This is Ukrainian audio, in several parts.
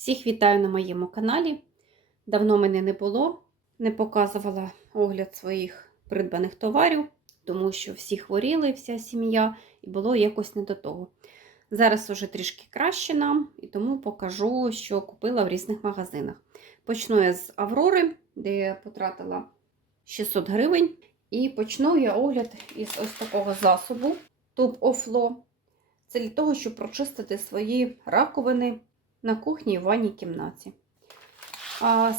Всіх вітаю на моєму каналі. Давно мене не було, не показувала огляд своїх придбаних товарів, тому що всі хворіли, вся сім'я, і було якось не до того. Зараз уже трішки краще нам, і тому покажу, що купила в різних магазинах. Почну я з Аврори, де я потратила 600 гривень. І почну я огляд із ось такого засобу Oflo. Це для того, щоб прочистити свої раковини на кухні і в ванній кімнаті.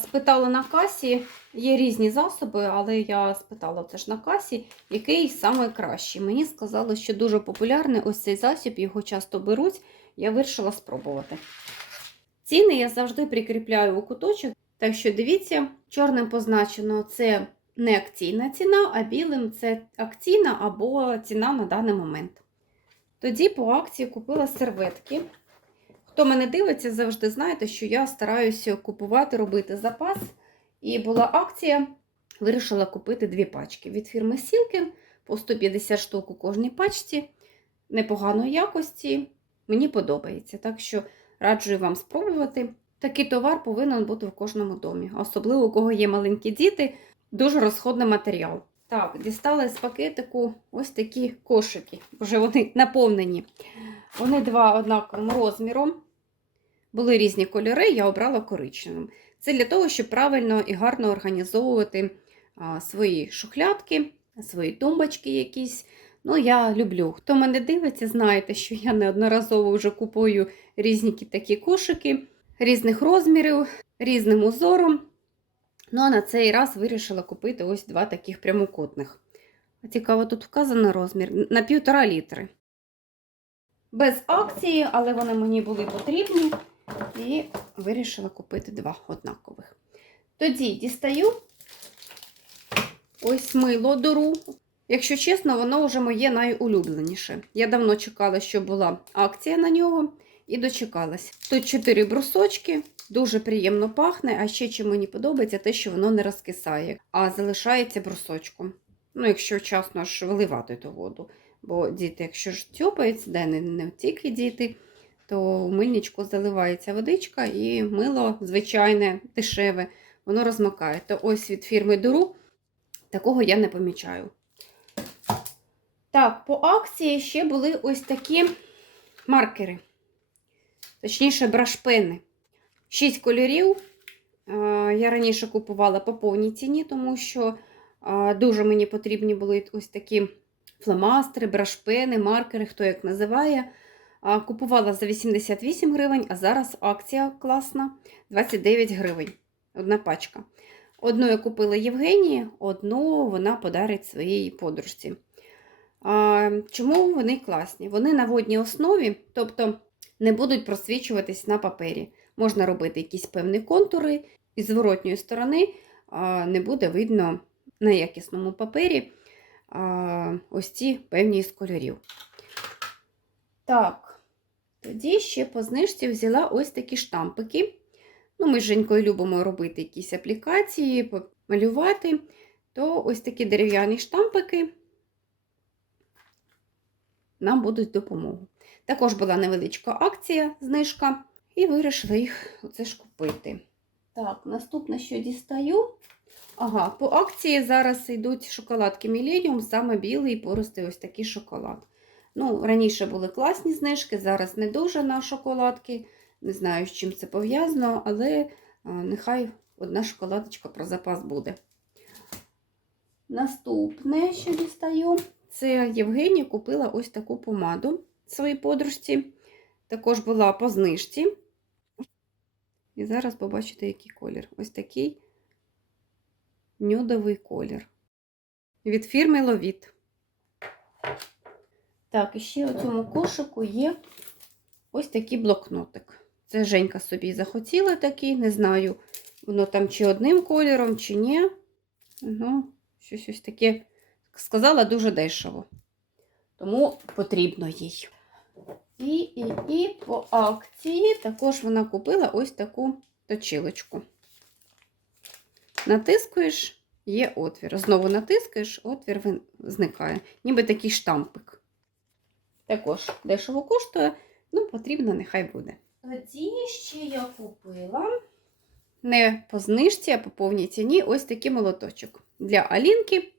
Спитала на касі, є різні засоби, але я спитала теж на касі, який найкращий. Мені сказали, що дуже популярний ось цей засіб, його часто беруть. Я вирішила спробувати. Ціни я завжди прикріпляю у куточок, так що дивіться, чорним позначено це не акційна ціна, а білим це акційна або ціна на даний момент. Тоді по акції купила серветки. Хто мене дивиться, завжди знаєте, що я стараюся купувати, робити запас. І була акція, вирішила купити дві пачки від фірми Silken по 150 штук у кожній пачці. Непоганої якості. Мені подобається. Так що раджую вам спробувати. Такий товар повинен бути в кожному домі. Особливо, у кого є маленькі діти, дуже розходний матеріал. Так, дістала з пакетику ось такі кошики. Вже вони наповнені. Вони два однаковим розміром. Були різні кольори, я обрала коричневим. Це для того, щоб правильно і гарно організовувати свої шухлядки, свої тумбочки якісь. Ну, я люблю. Хто мене дивиться, знаєте, що я неодноразово вже купую різні такі кошики, різних розмірів, різним узором. Ну, а на цей раз вирішила купити ось два таких прямокутних. Цікаво, тут вказано розмір на півтора літри. Без акції, але вони мені були потрібні. І вирішила купити два однакових. Тоді дістаю ось мило дору. Якщо чесно, воно вже моє найулюбленіше. Я давно чекала, що була акція на нього, і дочекалась. Тут 4 брусочки, дуже приємно пахне, а ще чим мені подобається, те, що воно не розкисає, а залишається брусочком. Ну, якщо вчасно ж виливати ту воду. Бо діти, якщо ж тьопаються, де не, не тільки діти, то в мильничку заливається водичка і мило звичайне, дешеве, воно розмокає. То ось від фірми Дуру такого я не помічаю. Так, по акції ще були ось такі маркери, точніше, брашпени. Шість кольорів. Я раніше купувала по повній ціні, тому що дуже мені потрібні були ось такі фломастери, брашпени, маркери, хто як називає. Купувала за 88 гривень, а зараз акція класна 29 гривень. Одна пачка. Одну я купила Євгенії, одну вона подарить своїй подружці. Чому вони класні? Вони на водній основі, тобто не будуть просвічуватись на папері. Можна робити якісь певні контури, і зворотньої сторони не буде видно на якісному папері ось ці певні з кольорів. Так, тоді ще по знижці взяла ось такі штампики. Ну, Ми з Женькою любимо робити якісь аплікації, малювати. То ось такі дерев'яні штампики нам будуть допомогу. Також була невеличка акція, знижка, і вирішила їх оце ж купити. Так, наступне, що дістаю. Ага, по акції зараз йдуть шоколадки Millennium, саме білий пористий ось такий шоколад. Ну, Раніше були класні знижки, зараз не дуже на шоколадки. Не знаю, з чим це пов'язано, але а, нехай одна шоколадочка про запас буде. Наступне, що дістаю, це Євгенія купила ось таку помаду своїй подружці. Також була по знижці. І зараз побачите, який колір. Ось такий нюдовий колір. Від фірми Ловіт. Так, і ще у цьому кошику є ось такий блокнотик. Це Женька собі захотіла такий, не знаю, воно там чи одним кольором, чи ні. Ну, щось ось таке, сказала, дуже дешево. Тому потрібно їй. І, і, і по акції також вона купила ось таку точилочку. Натискуєш, є отвір. Знову натискаєш, отвір зникає. Ніби такий штампик. Також дешево коштує, ну, потрібно, нехай буде. Тоді ще я купила не по знижці, а по повній ціні ось такий молоточок для Алінки.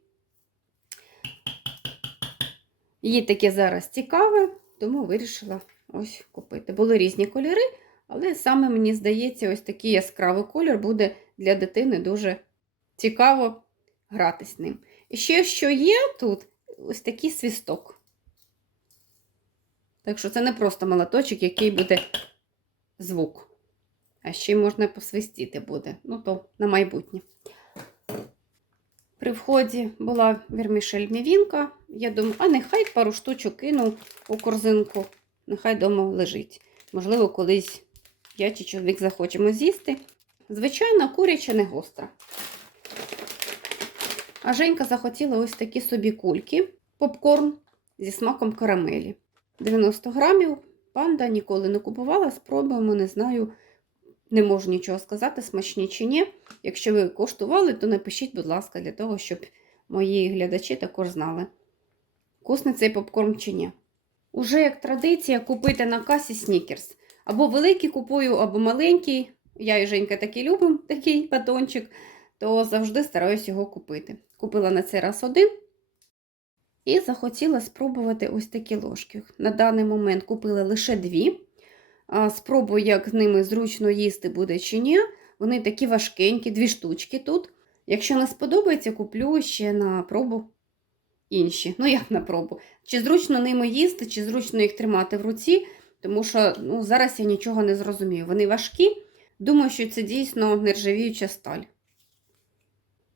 Їй таке зараз цікаве, тому вирішила ось купити. Були різні кольори, але саме мені здається, ось такий яскравий колір буде для дитини дуже цікаво гратись ним. І ще що є тут ось такий свісток. Так що це не просто молоточок, який буде звук. А ще й можна посвистіти буде. Ну, то на майбутнє. При вході була вермішель мівінка. Я думаю, а нехай пару штучок кину у корзинку, нехай вдома лежить. Можливо, колись я чи чоловік захочемо з'їсти. Звичайно, куряча не гостра. А Женька захотіла ось такі собі кульки, попкорн зі смаком карамелі. 90 грамів. Панда ніколи не купувала, спробуємо, не знаю, не можу нічого сказати, смачні чи ні. Якщо ви коштували, то напишіть, будь ласка, для того, щоб мої глядачі також знали, вкусний цей попкорн чи ні. Уже як традиція купити на касі снікерс. Або великий купую, або маленький. Я і Женька таки любимо такий батончик, то завжди стараюсь його купити. Купила на цей раз один. І захотіла спробувати ось такі ложки. На даний момент купила лише дві. Спробую, як з ними зручно їсти буде чи ні. Вони такі важкенькі, дві штучки тут. Якщо не сподобається, куплю ще на пробу інші. Ну, як на пробу. Чи зручно ними їсти, чи зручно їх тримати в руці, тому що ну, зараз я нічого не зрозумію. Вони важкі. Думаю, що це дійсно нержавіюча сталь.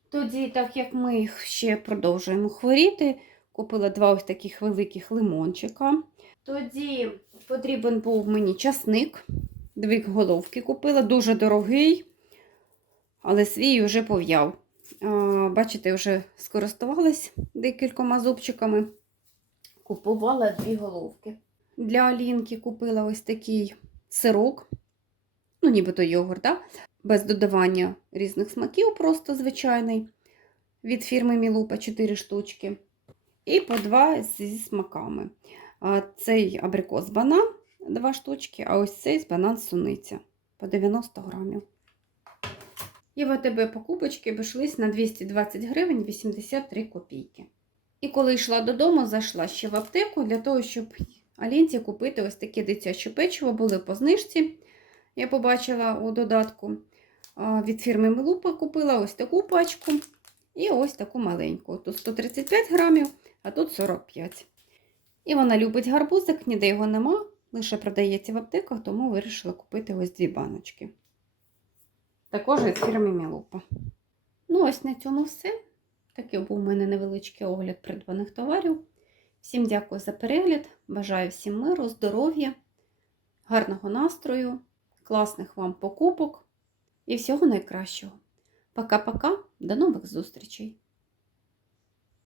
Тоді, так як ми їх ще продовжуємо хворіти, купила два ось таких великих лимончика. Тоді потрібен був мені часник, дві головки купила, дуже дорогий, але свій вже пов'яв. Бачите, вже скористувалась декількома зубчиками. Купувала дві головки. Для Алінки купила ось такий сирок, ну, нібито йогурт, да? без додавання різних смаків, просто звичайний. Від фірми Мілупа 4 штучки. І по два зі смаками. Цей абрикос банан 2 штучки, а ось цей з банан суниця по 90 грамів. І в АТБ покупочки обійшлись на 220 гривень 83 копійки. І коли йшла додому, зайшла ще в аптеку для того, щоб Алінці купити ось таке дитяче печиво, були по знижці. Я побачила у додатку. Від фірми Мелупа купила ось таку пачку і ось таку маленьку. Тут 135 грамів, а тут 45. І вона любить гарбузик, ніде його нема, лише продається в аптеках, тому вирішила купити ось дві баночки. Також від фірми Мілупа. Ну, ось на цьому все. Такий був у мене невеличкий огляд придбаних товарів. Всім дякую за перегляд. Бажаю всім миру, здоров'я, гарного настрою, класних вам покупок і всього найкращого. Пока-пока, до нових зустрічей!